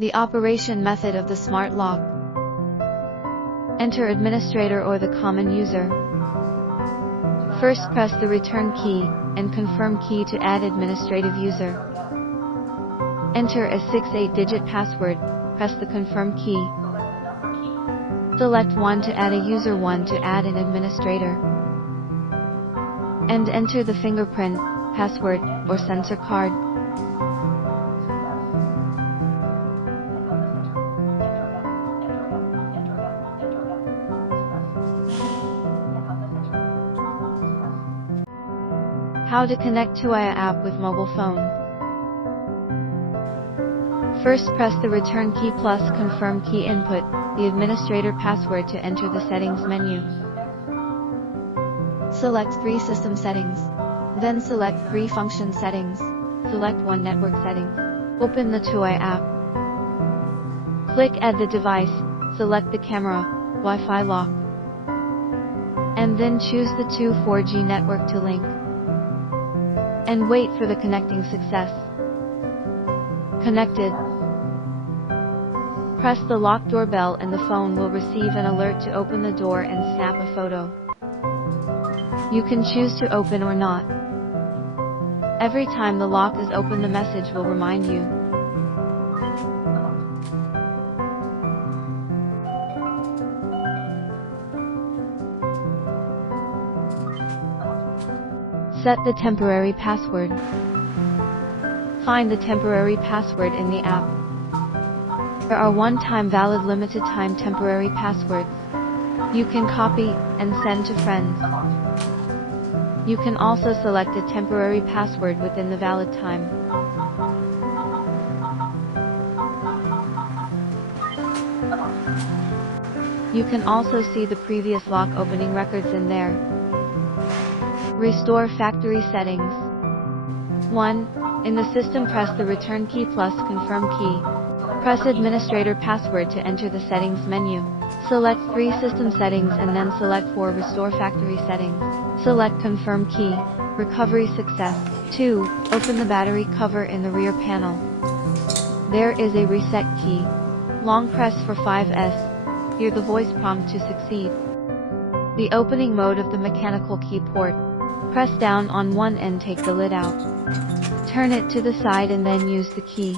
The operation method of the smart lock. Enter administrator or the common user. First press the return key and confirm key to add administrative user. Enter a 6-8-digit password, press the confirm key. Select 1 to add a user, 1 to add an administrator. And enter the fingerprint, password, or sensor card. How to connect to Tuya app with mobile phone. First press the return key plus confirm key, input the administrator password to enter the settings menu. Select 3 system settings. Then select 3 function settings. Select 1 network settings. Open the Tuya app. Click add the device, select the camera, Wi-Fi lock. And then choose the 4G network to link. And wait for the connecting success. Connected. Press the lock doorbell and the phone will receive an alert to open the door and snap a photo. You can choose to open or not. Every time the lock is open, the message will remind you. Set the temporary password. Find the temporary password in the app. There are one-time valid limited time temporary passwords. You can copy and send to friends. You can also select a temporary password within the valid time. You can also see the previous lock opening records in there. Restore factory settings. 1. In the system, press the return key plus confirm key. Press administrator password to enter the settings menu. Select 3 system settings and then select 4 restore factory settings. Select confirm key. Recovery success. 2. Open the battery cover in the rear panel. There is a reset key. Long press for 5S. Hear the voice prompt to succeed. The opening mode of the mechanical key port. Press down on one and take the lid out. Turn it to the side and then use the key.